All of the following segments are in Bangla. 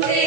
donde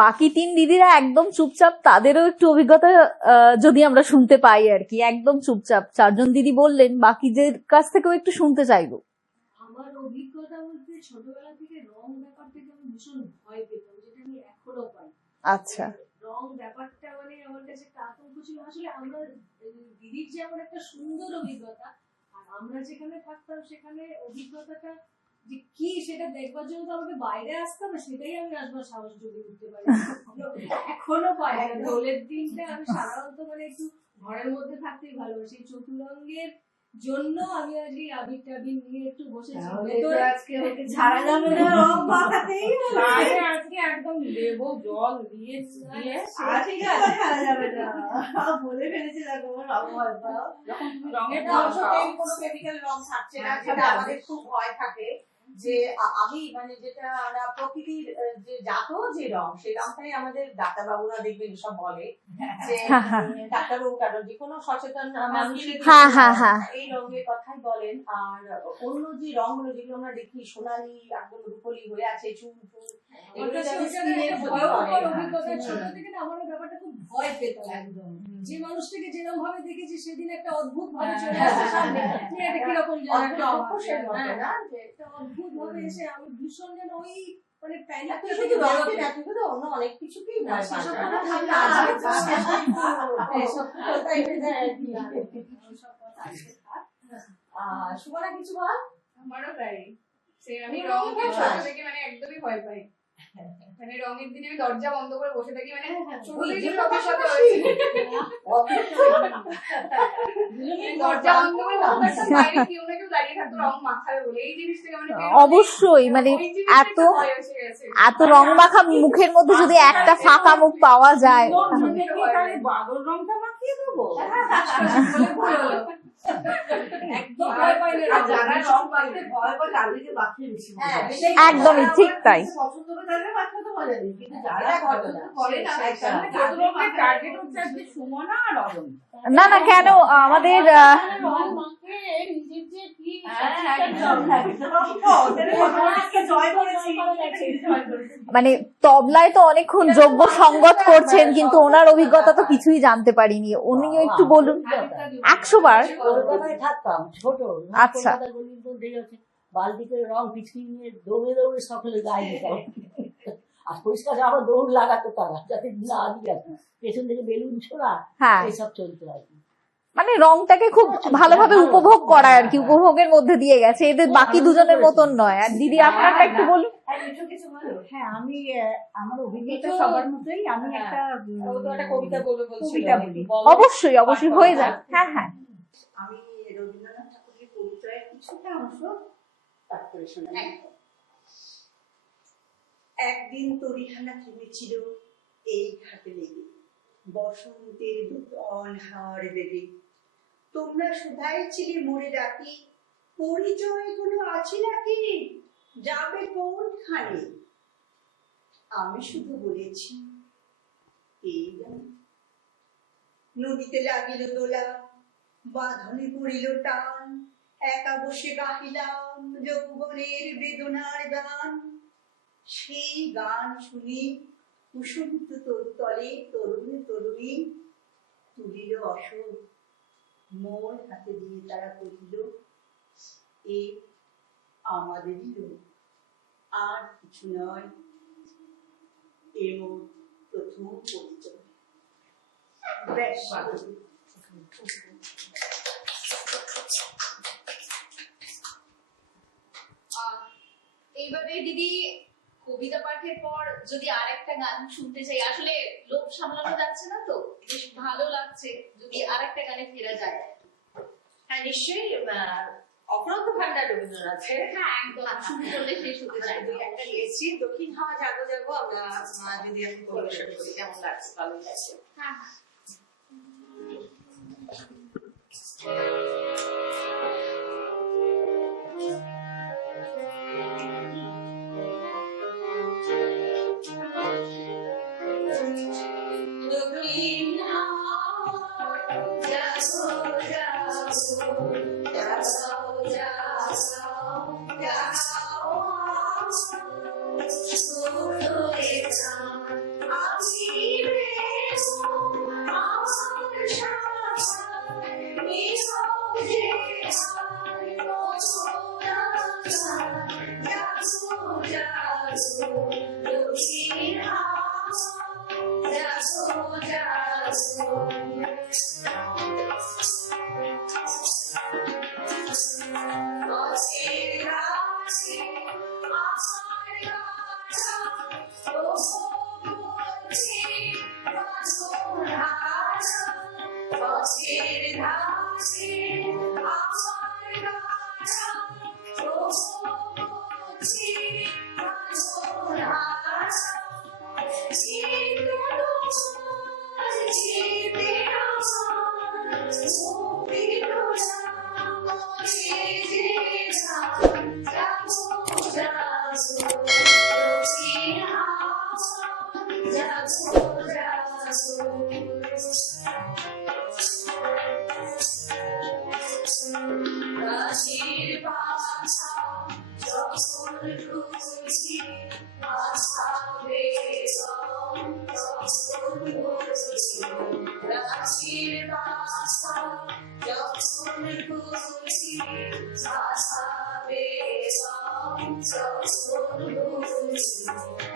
বাকি তিন দিদিরা একদম চুপচাপ তাদেরও একটু অভিজ্ঞতা যদি আমরা শুনতে পাই আর কি একদম চুপচাপ। চারজন দিদি বললেন বাকিদের কাছ থেকেও একটু শুনতে চাইব। আমার অভিজ্ঞতা বলতে ছোটবেলা থেকে রং ব্যাপার থেকে আমি ভীষণ ভয় পেতাম যেটা আমি এখনও পাই। আচ্ছা। রং ব্যাপারটা মানে আমার কাছে একটা আতঙ্ক ছিল আসলে আমরা দিদির যেমন একটা সুন্দর অভিজ্ঞতা আর আমরা যেখানে থাকতাম সেখানে অভিজ্ঞতাটা যে কি সেটা দেখবার জন্য তো আমাকে বাইরে আসতে হবে সেটাই আমি আসবার সাহস যদি উঠতে পারি। এখনও পাই না। দোলের দিনটা আমি সাধারণত মানে একটু ঘরের মধ্যে থাকতেই ভালোবাসি। চতুরঙ্গের জন্য আমি আজ এই আবির টাবির নিয়ে একটু বসেছি। আজকে ছাড়া যাবে না আজকে একদম দেবো জল দিয়ে দিয়ে আজকে আর ছাড়া যাবে না। বলে ফেলেছি দেখো রং ভয় পাও যখন তুমি রঙের কোনো chemical রং থাকছে না, হ্যাঁ, সেটা আমাদের খুব ভয় থাকে। যে আমি মানে যেটা আমরা প্রকৃতির যে জাত যে রং সেই রংটাই আমাদের ডাক্তার বাবুরা দেখবেন সব বলে। যে ডাক্তার বাবু কারণ যে কোনো সচেতন মানুষের। এই রঙের কথাই বলেন। আর অন্য যে রংগুলো যেগুলো আমরা দেখি সোনালি একদম রূপলি হয়ে আছে চুল চুল পেতাম একদম। যে মানুষটাকে যেরকম ভাবে দেখেছি সেদিন একটা অদ্ভুত ভাবে চলে হ্যাঁ, আসে হ্যাঁ, হ্যাঁ, এটা কীরকম অদ্ভুত হ্যাঁ, ভাবে এসে আমি ভীষণ যেন ওই মানে অনেক কিছুকেই না, সুমনা কিছু বল? আমারও তাই সে আমি থেকে মানে একদমই ভয় পাই। মানে রঙের দিনে আমি দরজা বন্ধ করে বসে থাকি মানে ছোট ওই থেকে যে লোকের সাথে পাশাপাশি। দরজা বন্ধ করে বসে থাকতাম বাইরে কেউ না কেউ দাঁড়িয়ে থাকতো রং মাখাবে বলে। এই জিনিসটাকে মানে অবশ্যই মানে এত। এত রং মাখা মুখের মধ্যে যদি একটা ফাঁকা মুখ পাওয়া যায়। বাদল রংটা মাখিয়ে দেবো? হ্যাঁ, হয়। একদমই ঠিক তাই। করে না না না কেন আমাদের হ্যাঁ, করেছি। মানে তবলায় তো অনেকক্ষণ যোগ্য সঙ্গত করছেন কিন্তু ওনার অভিজ্ঞতা তো কিছুই জানতে পারিনি। উনিও একটু বলুন। একশো বার। কলকাতায় থাকতাম ছোট আচ্ছা। গলির বালতি করে রং পিচকি নিয়ে দৌড়ে দৌড়ে সকলে গায়ে দিতাম আর পরিষ্কার আবার দৌড় লাগাতো তারা যাতে না দিয়ে। পেছন থেকে বেলুন ছোড়া হ্যাঁ। এইসব চলতো আর কি। মানে রংটাকে খুব ভালোভাবে উপভোগ করা আর কি উপভোগের মধ্যে দিয়ে গেছে। এদের বাকি দুজনের মতন নয়। আর দিদি আপনারটা একটু বলুন। হ্যাঁ? হ্যাঁ আমি আমার অভিজ্ঞতা সবার মতোই। আমি হ্যাঁ। একটা কবিতা বলবে বলছিল। কবিতা বলি। অবশ্যই অবশ্যই হয়ে যাক হ্যাঁ হ্যাঁ। আমি রবীন্দ্রনাথ ঠাকুরের পরিচয়ের কিছুটা অংশ পাঠ করে শোনাই একদিন তরিখানা থেমেছিল এই ঘাটে লেগে। বসন্তের নূতন হাড় বেগে। তোমরা শুধাই ছিলে মোরে ডাকি পরিচয় কোনো আছে নাকি? যাবে কোনখানে? আমি শুধু বলেছি এই নদীতে লাগিল দোলা বাঁধনে পড়িল টান, একা বসে গাহিলাম যৌবনের বেদনার গান। সেই গান শুনি তোর তলে তরুণ তরুণী তুলিল অশোক। মোর হাতে দিয়ে তারা কহিল, এ আমাদেরই লোক, আর কিছু নয়। এ প্রথম পরিচয়। ব্যাস এইবারে দিদি কবিতা পাঠের পর যদি আর একটা গান শুনতে চাই আসলে লোভ সামলানো যাচ্ছে না তো? বেশ ভালো লাগছে যদি আর একটা গানে ফেরা যায়। হ্যাঁ নিশ্চয়ই অপরাধ ভান্ডার রবীন্দ্রনাথের। হ্যাঁ একদম। শুরু করলে শেষ হতে চাই দুই একটা নিয়েছি দক্ষিণ হাওয়া জাগো জাগো আমরা যদি এখন পরিবেশন করি কেমন লাগছে ভালো লাগছে? হ্যাঁ। Thank you.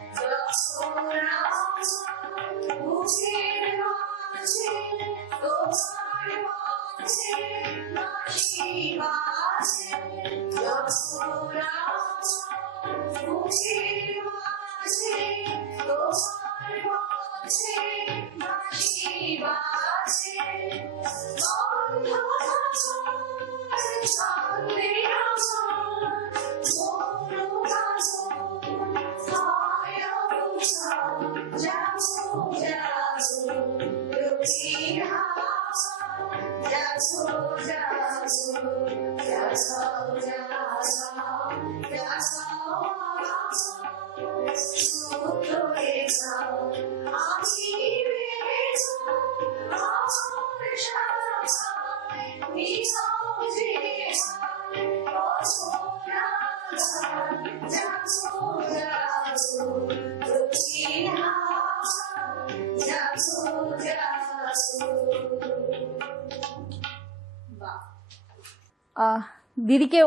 দিদিকে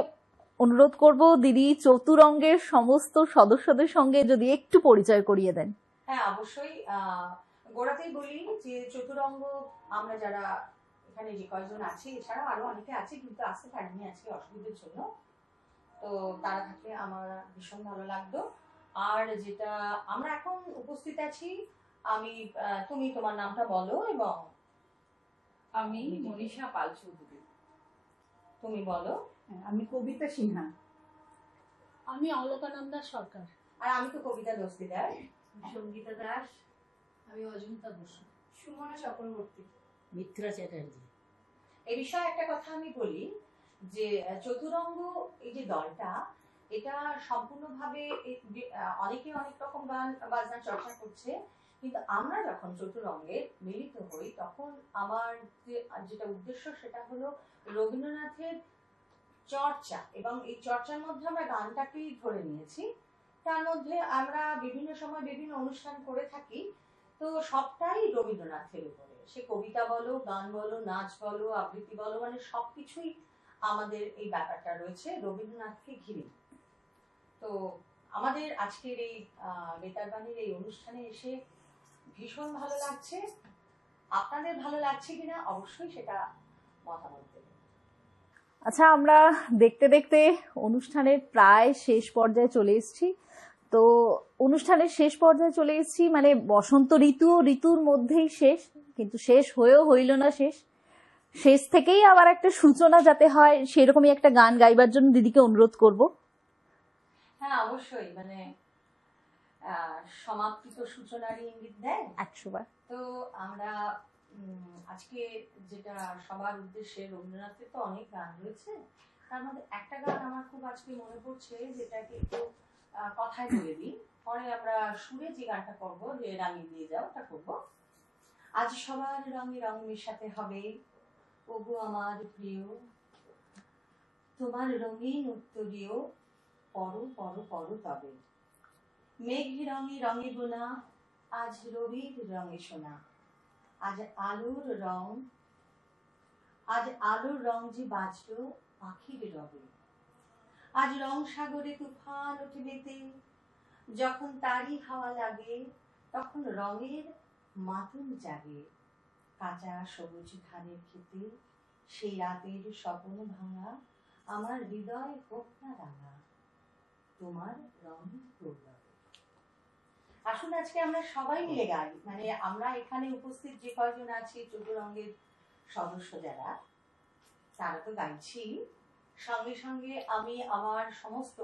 অনুরোধ করব দিদি চতুরঙ্গের সমস্ত সদস্যদের সঙ্গে যদি একটু পরিচয় করিয়ে দেন। হ্যাঁ অবশ্যই। গোড়াতেই বলি যে চতুরঙ্গ আমরা যারা এখানে যে কয়েকজন আছি এছাড়াও আরও অনেকে আছে কিন্তু আসতে পারিনি আজকে অসুবিধার জন্য। তো তারা থাকলে আমার ভীষণ ভালো লাগতো। আর যেটা আমরা এখন উপস্থিত আছি আমি তুমি তোমার নামটা বলো এবং আমি মনীষা পাল চৌধুরী। তুমি বলো। আমি কবিতা সিনহা। আমি অলকানন্দা সরকার। আর আমি তো কবিতা দস্তিদার। সঙ্গীতা দাস আমি অজন্তা বসু। সুমনা চক্রবর্তী। মিত্রা চ্যাটার্জি। এই বিষয়ে একটা কথা আমি বলি যে চতুরঙ্গ এই যে দলটা এটা সম্পূর্ণভাবে অনেকে অনেক রকম গান বাজনা চর্চা করছে কিন্তু আমরা যখন চতুরঙ্গে মিলিত হই তখন আমার যে যেটা উদ্দেশ্য সেটা হলো রবীন্দ্রনাথের চর্চা, এবং এই চর্চার মধ্যে আমরা গানটাকেই ধরে নিয়েছি। তার মধ্যে আমরা বিভিন্ন সময় বিভিন্ন অনুষ্ঠান করে থাকি। তো সবটাই রবীন্দ্রনাথের উপরে। সে কবিতা বলো, গান বলো, নাচ বলো, আবৃত্তি বলো মানে সবকিছুই আমাদের এই ব্যাপারটা রয়েছে রবীন্দ্রনাথকে ঘিরে। তো আমাদের আজকের এই বেতারবাণীর এই অনুষ্ঠানে এসে ভীষণ ভালো লাগছে। আপনাদের ভালো লাগছে কিনা? অবশ্যই সেটা মতামত আচ্ছা আমরা দেখতে দেখতে অনুষ্ঠানের প্রায় শেষ পর্যায়ে চলে এসেছি। তো অনুষ্ঠানের শেষ পর্যায়ে চলে এসেছি মানে বসন্ত ঋতু ঋতুর মধ্যেই শেষ কিন্তু শেষ হয়েও হইল না শেষ। শেষ থেকেই আবার একটা সূচনা যাতে হয় সেরকমই একটা গান গাইবার জন্য দিদিকে অনুরোধ করব। হ্যাঁ অবশ্যই মানে সমাপ্তি তো সূচনারই ইঙ্গিত দেয়। একশো বার। তো আমরা আজকে যেটা সবার উদ্দেশ্যে রবীন্দ্রনাথের তো অনেক গান রয়েছে, তার মধ্যে একটা গান আমার খুব আজকে মনে পড়ছে, যেটাকে একটু কথায় বলে দিই। পরে আমরা সুরে যে গানটা করব, যে রাঙিয়ে দিয়ে যাও, ওটা করব। আজ সবার রঙে রং মেশাতে হবে, ওগো আমার প্রিয়। তোমার রঙিন উত্তরীয় পরো পরো পরো তবে। মেঘ রঙে রঙে বোনা, আজ রবির রঙে সোনা। আজ আলোর রং, আজ আলোর রং যে বাজলো পাখির রবে আজ রং সাগরে তুফান উঠে মেতে, যখন তারই হাওয়া লাগে, তখন রঙের মাতুন জাগে। কাঁচা সবুজ ধানের খেতে সেই রাতের স্বপ্ন ভাঙা, আমার হৃদয় হোক না রাঙা, তোমার রং পূর্ণবে আসুন আজকে আমরা সবাই মিলে গাই। মানে আমরা এখানে উপস্থিত যে কয়জন আছি চতুরঙ্গের সদস্য যারা তারা তো গাইছি। সঙ্গে সঙ্গে আমি আমার সমস্ত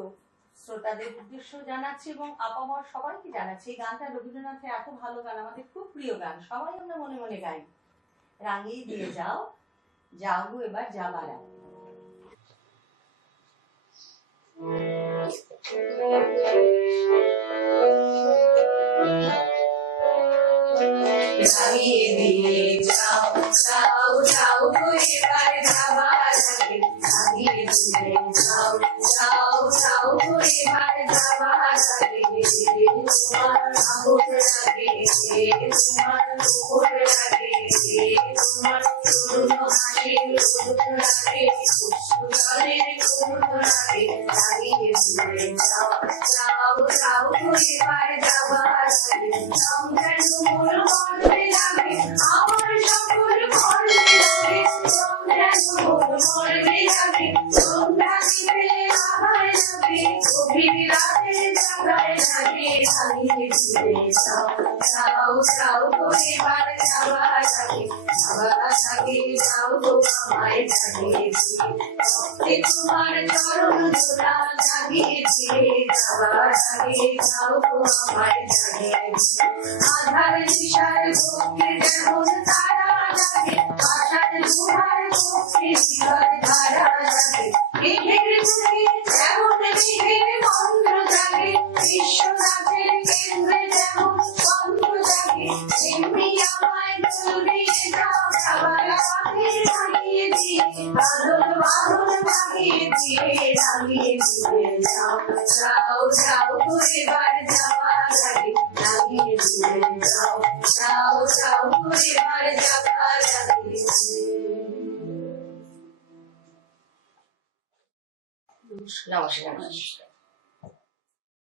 শ্রোতাদের উদ্দেশ্য জানাচ্ছি এবং আপামর সবাইকে জানাচ্ছি এই গানটা রবীন্দ্রনাথের এত ভালো গান আমাদের খুব প্রিয় গান সবাই আমরা মনে মনে গাই। রাঙিয়ে দিয়ে যাও যাও গো এবার যাবার। আগে। লাগিয়ে দিয়ে যাও যাও যাও এবার যাবার আগে লাগিয়ে দিয়ে যাও যাও যাও এবার যাবার আগে তোমার আঙুল লাগে তোমার উপর লাগে তোমার পুরনো হাসি পুরনো লাগে জলের পুরনো লাগে লাগিয়ে দিয়ে লাগে লাগিয়ে দিয়ে যাও যাও যাও এবার যাবার আগে যাবার আগে যাও গো আমায় জাগিয়ে দিয়ে তোমার চরণ ধুলা জাগিয়ে দিয়ে যাবার আগে যাও গো আমায় জাগিয়ে আধার দিশার ভক্তি যেমন তারা জাগে আশার দুহার ভক্তি শিবার ধারা জাগে মেঘের বুকে যেমন মেঘের মন্ত্র জাগে বিশ্বনাথের কেন্দ্রে 老我。